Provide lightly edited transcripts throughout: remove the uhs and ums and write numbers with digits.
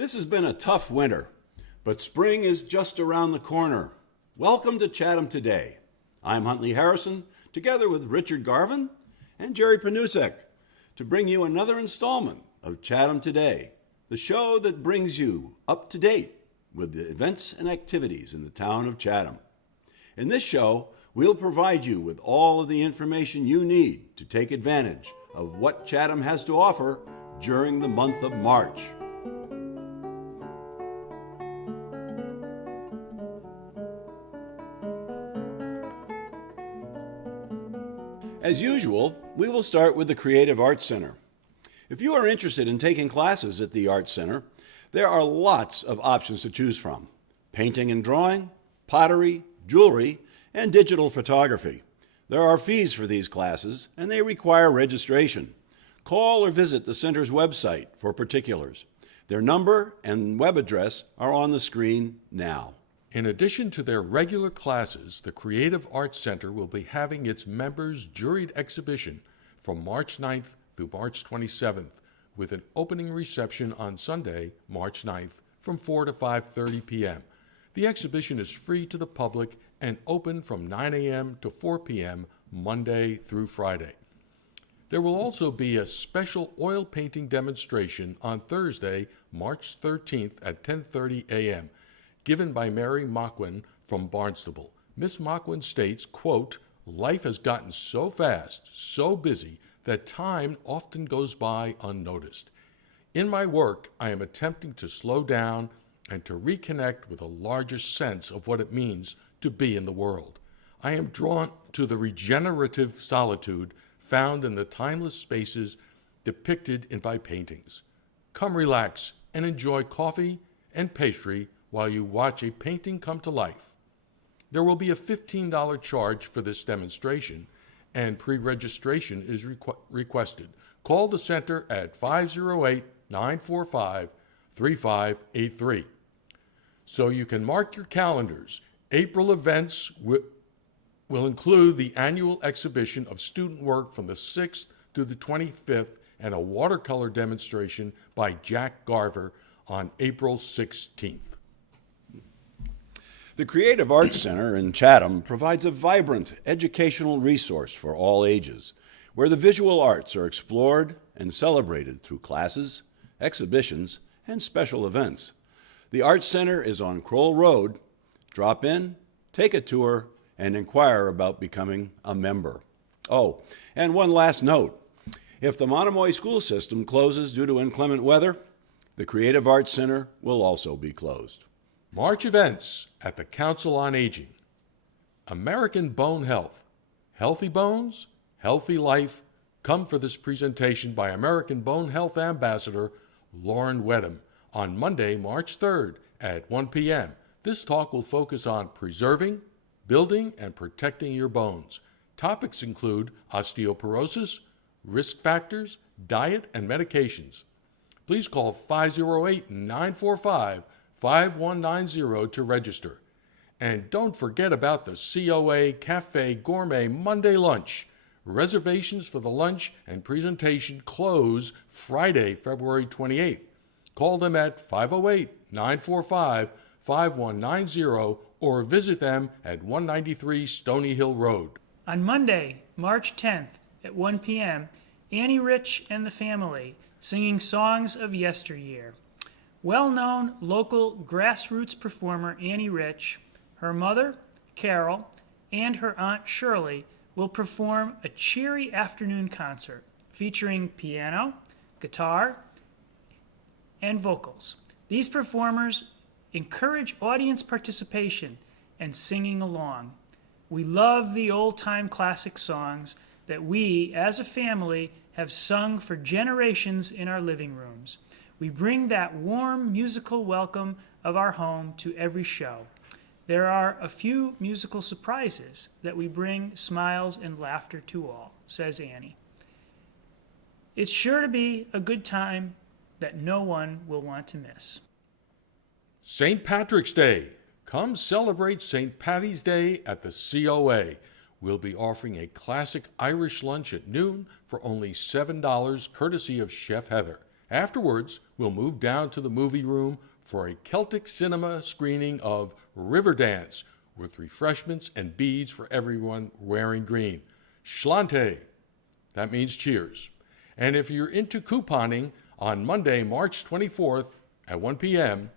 This has been a tough winter, but spring is just around the corner. Welcome to Chatham Today. I'm Huntley Harrison, together with Richard Garvin and Jerry Panusek, to bring you another installment of Chatham Today, the show that brings you up to date with the events and activities in the town of Chatham. In this show, we'll provide you with all of the information you need to take advantage of what Chatham has to offer during the month of March. As usual, we will start with the Creative Arts Center. If you are interested in taking classes at the Arts Center, there are lots of options to choose from: painting and drawing, pottery, jewelry, and digital photography. There are fees for these classes, and they require registration. Call or visit the center's website for particulars. Their number and web address are on the screen now. In addition to their regular classes, the Creative Arts Center will be having its members' juried exhibition from March 9th through March 27th, with an opening reception on Sunday, March 9th, from 4 to 5:30 p.m. The exhibition is free to the public and open from 9 a.m. to 4 p.m. Monday through Friday. There will also be a special oil painting demonstration on Thursday, March 13th at 10:30 a.m., given by Mary Moquin from Barnstable. Miss Moquin states, quote, "Life has gotten so fast, so busy, that time often goes by unnoticed. In my work, I am attempting to slow down and to reconnect with a larger sense of what it means to be in the world. I am drawn to the regenerative solitude found in the timeless spaces depicted in my paintings. Come relax and enjoy coffee and pastry while you watch a painting come to life. There will be a $15 charge for this demonstration, and pre-registration is requested. Call the center at 508-945-3583. So you can mark your calendars. April events will include the annual exhibition of student work from the 6th to the 25th and a watercolor demonstration by Jack Garver on April 16th. The Creative Arts Center in Chatham provides a vibrant educational resource for all ages, where the visual arts are explored and celebrated through classes, exhibitions, and special events. The Arts Center is on Kroll Road. Drop in, take a tour, and inquire about becoming a member. Oh, and one last note. If the Monomoy school system closes due to inclement weather, the Creative Arts Center will also be closed. March events at the Council on Aging. American Bone Health. Healthy bones, healthy life. Come for this presentation by American Bone Health Ambassador Lauren Wedham on Monday, March 3rd at 1 p.m. This talk will focus on preserving, building, and protecting your bones. Topics include osteoporosis, risk factors, diet, and medications. Please call 508-945-5190 to register. And don't forget about the COA Cafe Gourmet Monday lunch. Reservations for the lunch and presentation close Friday, February 28th. Call them at 508-945-5190 or visit them at 193 Stony Hill Road. On Monday, March 10th at 1 p.m., Annie Rich and the Family singing songs of yesteryear. Well-known local grassroots performer Annie Rich, her mother, Carol, and her aunt Shirley will perform a cheery afternoon concert featuring piano, guitar, and vocals. These performers encourage audience participation and singing along. We love the old-time classic songs that we, as a family, have sung for generations in our living rooms. We bring that warm musical welcome of our home to every show. There are a few musical surprises that we bring smiles and laughter to all, says Annie. It's sure to be a good time that no one will want to miss. St. Patrick's Day. Come celebrate St. Patty's Day at the COA. We'll be offering a classic Irish lunch at noon for only $7, courtesy of Chef Heather. Afterwards, we'll move down to the movie room for a Celtic cinema screening of Riverdance with refreshments and beads for everyone wearing green. Schlante. That means cheers. And if you're into couponing, on Monday, March 24th at 1 p.m.,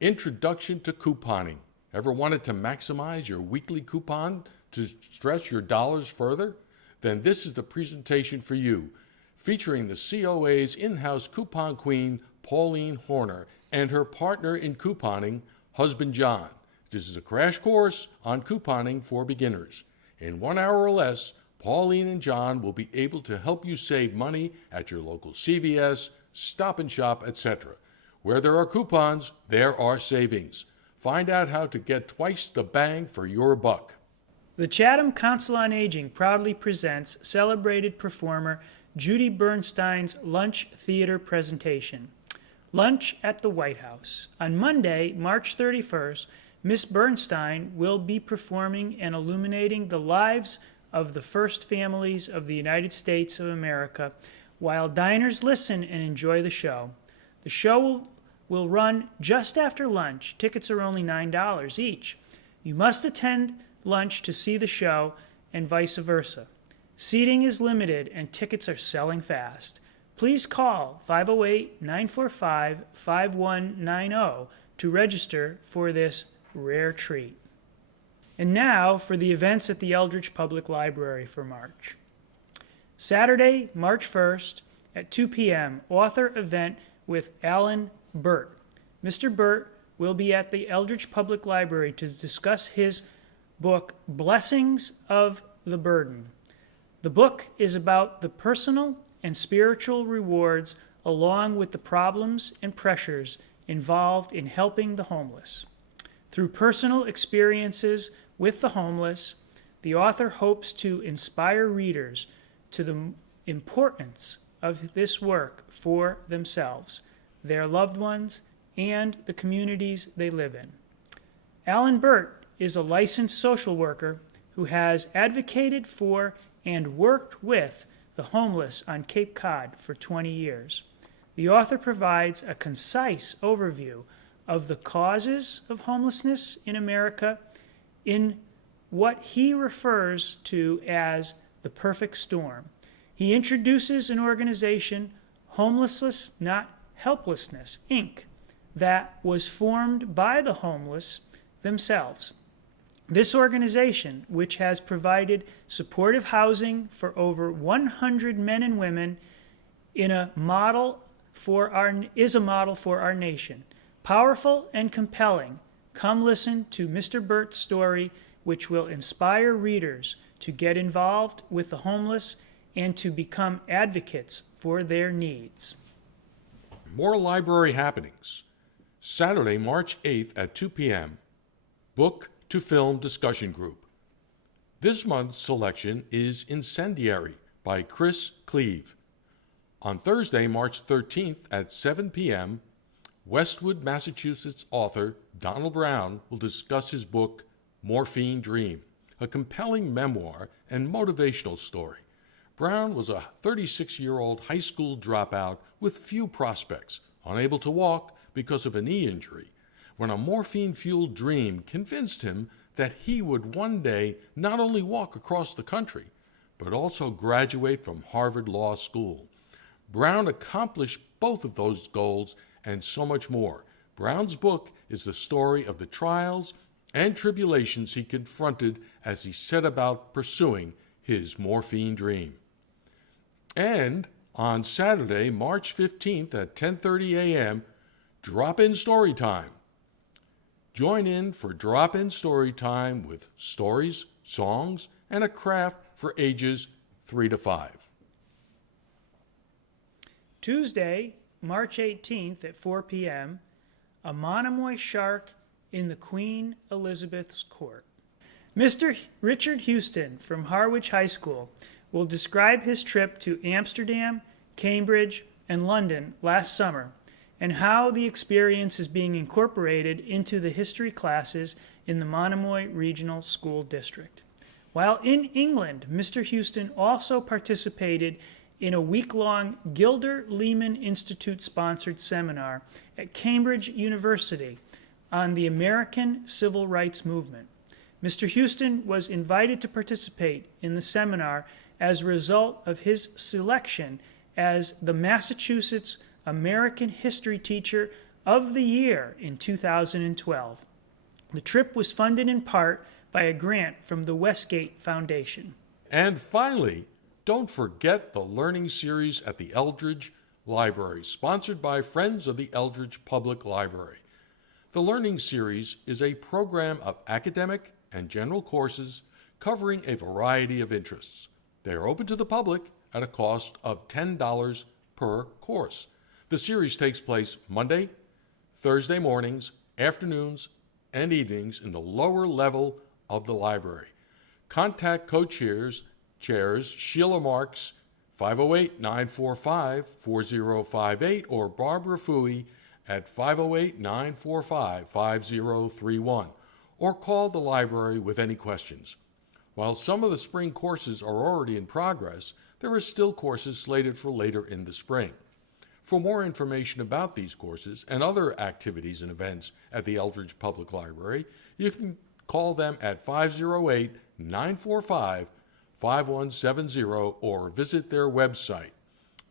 Introduction to Couponing. Ever wanted to maximize your weekly coupon to stretch your dollars further? Then this is the presentation for you, featuring the COA's in-house coupon queen, Pauline Horner, and her partner in couponing, husband John. This is a crash course on couponing for beginners. In 1 hour or less, Pauline and John will be able to help you save money at your local CVS, Stop and Shop, etc. Where there are coupons, there are savings. Find out how to get twice the bang for your buck. The Chatham Council on Aging proudly presents celebrated performer Judy Bernstein's Lunch Theater presentation. Lunch at the White House. On Monday, March 31st, Miss Bernstein will be performing and illuminating the lives of the first families of the United States of America while diners listen and enjoy the show. The show will run just after lunch. Tickets are only $9 each. You must attend lunch to see the show and vice versa. Seating is limited and tickets are selling fast. Please call 508-945-5190 to register for this rare treat. And now for the events at the Eldridge Public Library for March. Saturday, March 1st at 2 p.m., author event with Alan Burt. Mr. Burt will be at the Eldridge Public Library to discuss his book, Blessings of the Burden. The book is about the personal and spiritual rewards along with the problems and pressures involved in helping the homeless. Through personal experiences with the homeless, the author hopes to inspire readers to the importance of this work for themselves, their loved ones, and the communities they live in. Alan Burt is a licensed social worker who has advocated for and worked with the homeless on Cape Cod for 20 years. The author provides a concise overview of the causes of homelessness in America in what he refers to as the perfect storm. He introduces an organization, Homelessness Not Helplessness, Inc., that was formed by the homeless themselves. This organization, which has provided supportive housing for over 100 men and women, is a model for our nation. Powerful and compelling. Come listen to Mr. Burt's story, which will inspire readers to get involved with the homeless and to become advocates for their needs. More library happenings. Saturday, March 8th at 2 p.m., Book to Film Discussion Group. This month's selection is Incendiary by Chris Cleave. On Thursday, March 13th at 7 p.m., Westwood, Massachusetts author Donald Brown will discuss his book, Morphine Dream, a compelling memoir and motivational story. Brown was a 36-year-old high school dropout with few prospects, unable to walk because of a knee injury, when a morphine-fueled dream convinced him that he would one day not only walk across the country, but also graduate from Harvard Law School. Brown accomplished both of those goals and so much more. Brown's book is the story of the trials and tribulations he confronted as he set about pursuing his morphine dream. And on Saturday, March 15th at 10:30 a.m., Drop-In Story Time. Join in for Drop-In Story Time with stories, songs, and a craft for ages 3 to 5. Tuesday, March 18th at 4 p.m., a Monomoy shark in the Queen Elizabeth's Court. Mr. Richard Houston from Harwich High School will describe his trip to Amsterdam, Cambridge, and London last summer and how the experience is being incorporated into the history classes in the Monomoy Regional School District. While in England, Mr. Houston also participated in a week-long Gilder Lehman Institute-sponsored seminar at Cambridge University on the American Civil Rights Movement. Mr. Houston was invited to participate in the seminar as a result of his selection as the Massachusetts American History Teacher of the Year in 2012. The trip was funded in part by a grant from the Westgate Foundation. And finally, don't forget the Learning Series at the Eldridge Library, sponsored by Friends of the Eldridge Public Library. The Learning Series is a program of academic and general courses covering a variety of interests. They are open to the public at a cost of $10 per course. The series takes place Monday, Thursday mornings, afternoons, and evenings in the lower level of the library. Contact co-chairs Sheila Marks, 508-945-4058, or Barbara Fooey at 508-945-5031, or call the library with any questions. While some of the spring courses are already in progress, there are still courses slated for later in the spring. For more information about these courses and other activities and events at the Eldridge Public Library, you can call them at 508-945-5170 or visit their website,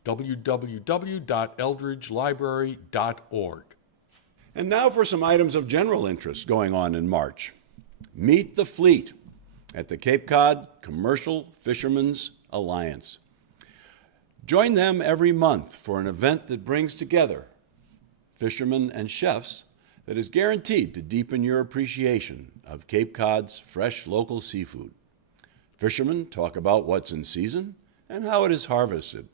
www.eldridgelibrary.org. And now for some items of general interest going on in March. Meet the Fleet at the Cape Cod Commercial Fishermen's Alliance. Join them every month for an event that brings together fishermen and chefs that is guaranteed to deepen your appreciation of Cape Cod's fresh local seafood. Fishermen talk about what's in season and how it is harvested.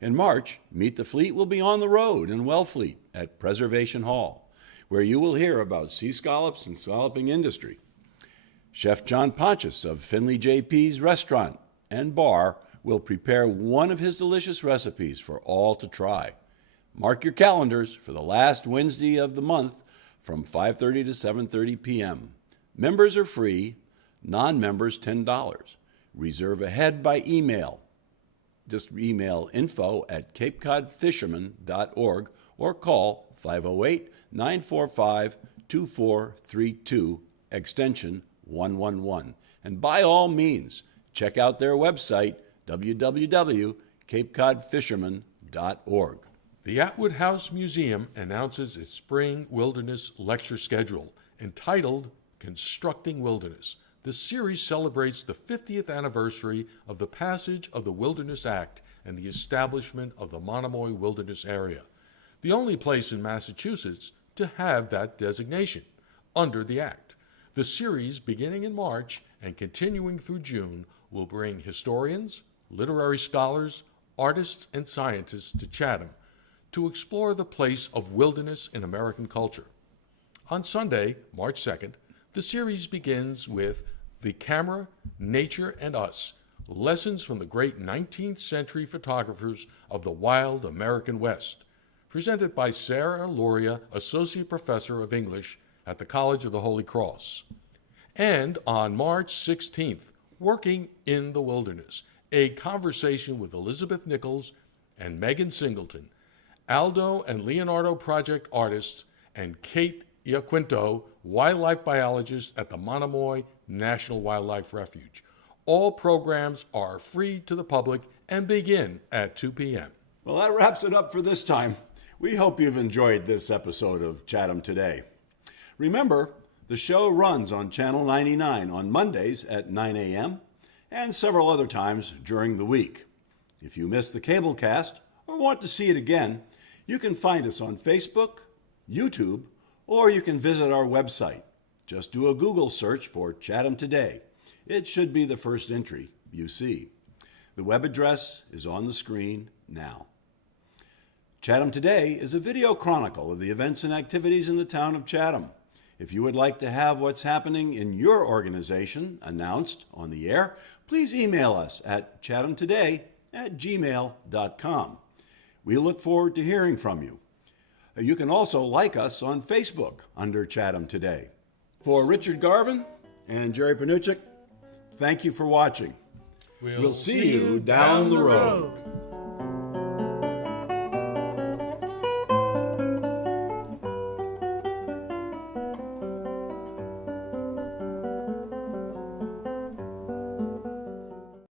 In March, Meet the Fleet will be on the road in Wellfleet at Preservation Hall, where you will hear about sea scallops and scalloping industry. Chef John Pontius of Finley JP's restaurant and bar will prepare one of his delicious recipes for all to try. Mark your calendars for the last Wednesday of the month from 5:30 to 7:30 p.m. Members are free, non-members $10. Reserve ahead by email. Just email info@capecodfisherman.org or call 508-945-2432, extension 111. And by all means, check out their website, www.capecodfisherman.org. The Atwood House Museum announces its spring wilderness lecture schedule entitled Constructing Wilderness. The series celebrates the 50th anniversary of the passage of the Wilderness Act and the establishment of the Monomoy Wilderness Area, the only place in Massachusetts to have that designation under the Act. The series, beginning in March and continuing through June, will bring historians, literary scholars, artists, and scientists to Chatham to explore the place of wilderness in American culture. On Sunday, March 2nd, the series begins with The Camera, Nature, and Us, Lessons from the Great 19th Century Photographers of the Wild American West, presented by Sarah Luria, Associate Professor of English at the College of the Holy Cross. And on March 16th, Working in the Wilderness, a conversation with Elizabeth Nichols and Megan Singleton, Aldo and Leonardo Project artists, and Kate Iaquinto, wildlife biologist at the Monomoy National Wildlife Refuge. All programs are free to the public and begin at 2 p.m. Well, that wraps it up for this time. We hope you've enjoyed this episode of Chatham Today. Remember, the show runs on Channel 99 on Mondays at 9 a.m. and several other times during the week. If you missed the cable cast or want to see it again, you can find us on Facebook, YouTube, or you can visit our website. Just do a Google search for Chatham Today. It should be the first entry you see. The web address is on the screen now. Chatham Today is a video chronicle of the events and activities in the town of Chatham. If you would like to have what's happening in your organization announced on the air, please email us at chathamtoday@gmail.com. We look forward to hearing from you. You can also like us on Facebook under Chatham Today. For Richard Garvin and Jerry Panuchik, thank you for watching. We'll see you down the road.